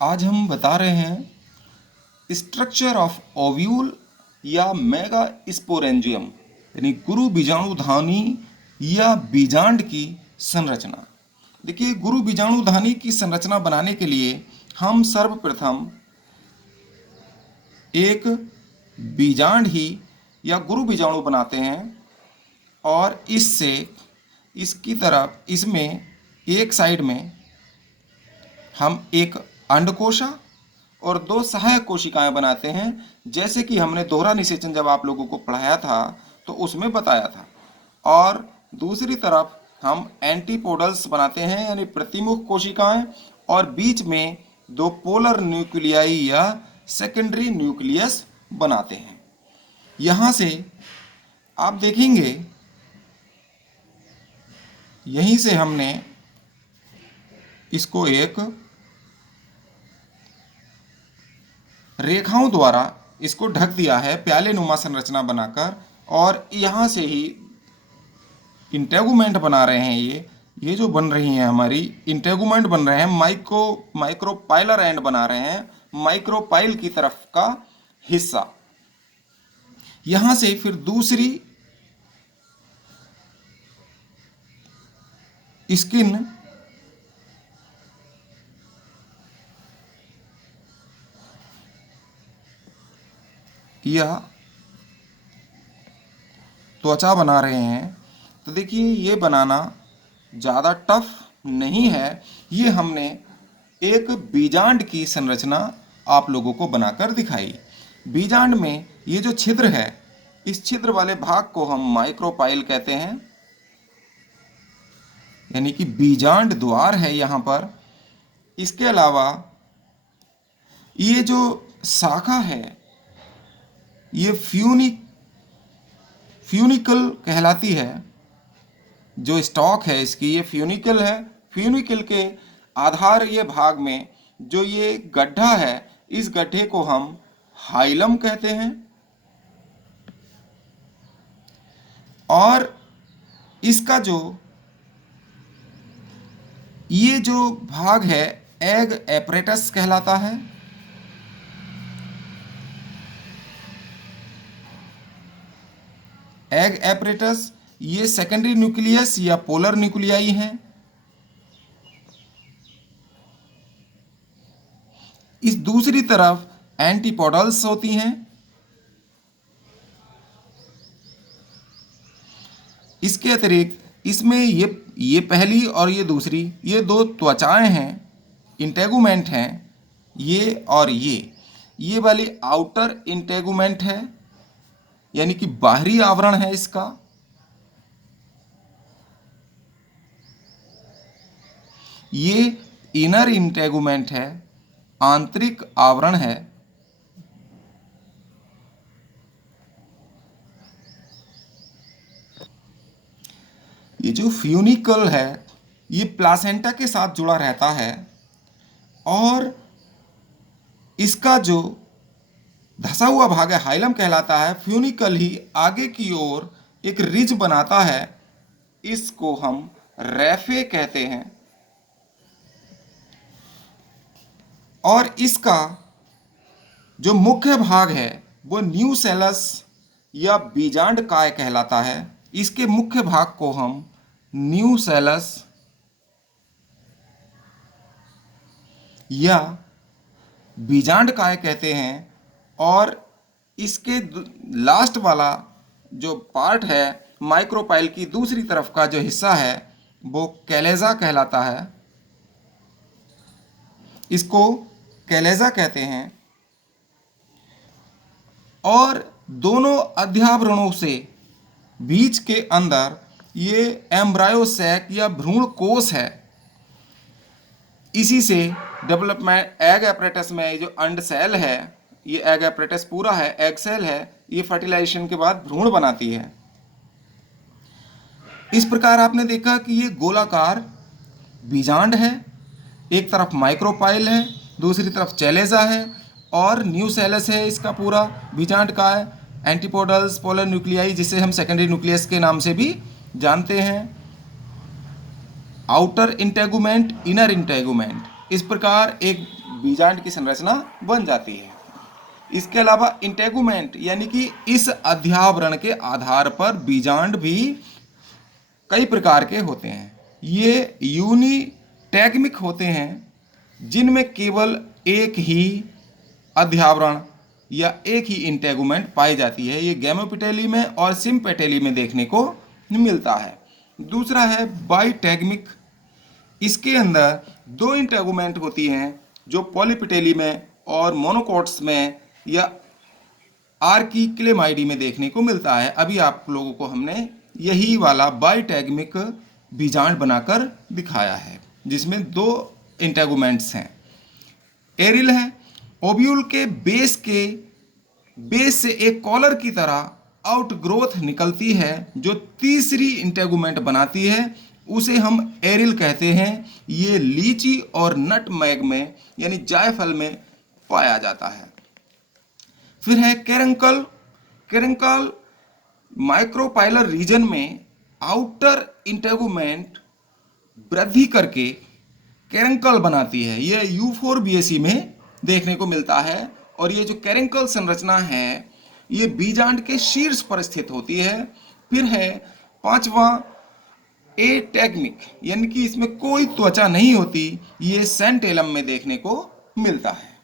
आज हम बता रहे हैं स्ट्रक्चर ऑफ ओव्यूल या मेगा स्पोरेंजियम यानी गुरु बीजाणुधानी या बीजांड की संरचना। देखिए, गुरु बीजाणुधानी की संरचना बनाने के लिए हम सर्वप्रथम एक बीजांड ही या गुरु बीजाणु बनाते हैं और इससे इसकी तरफ इसमें एक साइड में हम एक अंडकोशा और दो सहायक कोशिकाएं बनाते हैं, जैसे कि हमने दोहरा निषेचन जब आप लोगों को पढ़ाया था तो उसमें बताया था। और दूसरी तरफ हम एंटीपोडल्स बनाते हैं यानी प्रतिमुख कोशिकाएं, और बीच में दो पोलर न्यूक्लियाई या सेकेंडरी न्यूक्लियस बनाते हैं। यहाँ से आप देखेंगे, यहीं से हमने इसको एक रेखाओं द्वारा इसको ढक दिया है प्याले नुमा संरचना बनाकर, और यहाँ से ही इंटेगुमेंट बना रहे हैं। ये जो बन रही हैं हमारी इंटेगुमेंट बन रहे हैं, माइक्रोपाइलर एंड बना रहे हैं, माइक्रोपाइल की तरफ का हिस्सा। यहाँ से फिर दूसरी स्किन या त्वचा बना रहे हैं। तो देखिए, ये बनाना ज़्यादा टफ नहीं है। ये हमने एक बीजांड की संरचना आप लोगों को बनाकर दिखाई। बीजांड में ये जो छिद्र है, इस छिद्र वाले भाग को हम माइक्रोपाइल कहते हैं, यानी कि बीजांड द्वार है यहाँ पर। इसके अलावा ये जो शाखा है ये फ्यूनिकल कहलाती है। जो स्टॉक है इसकी ये फ्यूनिकल है। फ्यूनिकल के आधार ये भाग में जो ये गड्ढा है, इस गड्ढे को हम हाइलम कहते हैं। और इसका ये जो भाग है एग एपरेटस कहलाता है। एग एपरेटस ये सेकेंडरी न्यूक्लियस या पोलर न्यूक्लियाई हैं। इस दूसरी तरफ एंटीपोडल्स होती हैं। इसके अतिरिक्त इसमें ये पहली और ये दूसरी, ये दो त्वचाएं हैं, इंटेगुमेंट हैं। ये और ये वाली आउटर इंटेगुमेंट है, यानी कि बाहरी आवरण है इसका। ये इनर इंटेगुमेंट है, आंतरिक आवरण है। ये जो फ्यूनिकल है ये प्लासेंटा के साथ जुड़ा रहता है, और इसका जो धसा हुआ भाग है हाइलम कहलाता है। फ्यूनिकल ही आगे की ओर एक रिज बनाता है, इसको हम रेफे कहते हैं। और इसका जो मुख्य भाग है वो न्यूसेलस या बीजांड काय कहलाता है। इसके मुख्य भाग को हम न्यूसेलस या बीजांड काय कहते हैं। और इसके लास्ट वाला जो पार्ट है माइक्रोपाइल की दूसरी तरफ का जो हिस्सा है वो कैलेजा कहलाता है। इसको कैलेजा कहते हैं। और दोनों अध्यावरणों से बीच के अंदर ये एम्ब्रायो सैक या भ्रूण कोश है। इसी से डेवलपमेंट एग एपरेटस में जो अंड सेल है, ये एग एपरेटस पूरा है, एग सेल है, ये फर्टिलाइजेशन के बाद भ्रूण बनाती है। इस प्रकार आपने देखा कि ये गोलाकार बीजांड है, एक तरफ माइक्रोपाइल है, दूसरी तरफ चैलेजा है, और न्यूसेलस है इसका पूरा बीजांड का है। एंटीपोडल्स, पोलर न्यूक्लियाई जिसे हम सेकेंडरी न्यूक्लियस के नाम से भी जानते हैं, आउटर इंटेगुमेंट, इनर इंटेगुमेंट। इस प्रकार एक बीजांड की संरचना बन जाती है। इसके अलावा इंटेगुमेंट यानी कि इस अध्यावरण के आधार पर बीजांड भी कई प्रकार के होते हैं। ये यूनिटैगमिक होते हैं जिनमें केवल एक ही अध्यावरण या एक ही इंटेगुमेंट पाई जाती है। ये गैमेपेटेली में और सिम्पेटेली में देखने को मिलता है। दूसरा है बाइटैगमिक। इसके अंदर दो इंटेगुमेंट होती हैं जो पॉलीपेटेली में और मोनोकोट्स में या आर्किक्लेमाइडी में देखने को मिलता है। अभी आप लोगों को हमने यही वाला बाइटैगमिक बीजांड बनाकर दिखाया है जिसमें दो इंटेगुमेंट्स हैं। एरिल है। ओव्यूल के बेस से एक कॉलर की तरह आउटग्रोथ निकलती है जो तीसरी इंटेगुमेंट बनाती है, उसे हम एरिल कहते हैं। ये लीची और नटमेग में यानी जायफल में पाया जाता है। फिर है कैरंकल। कैरंकल माइक्रोपाइलर रीजन में आउटर इंटेगुमेंट वृद्धि करके कैरंकल बनाती है। ये यूफोरबिएसी में देखने को मिलता है और ये जो कैरंकल संरचना है ये बीजांड के शीर्ष पर स्थित होती है। फिर है पांचवा एटैगमिक यानी कि इसमें कोई त्वचा नहीं होती, ये सेंटेलम में देखने को मिलता है।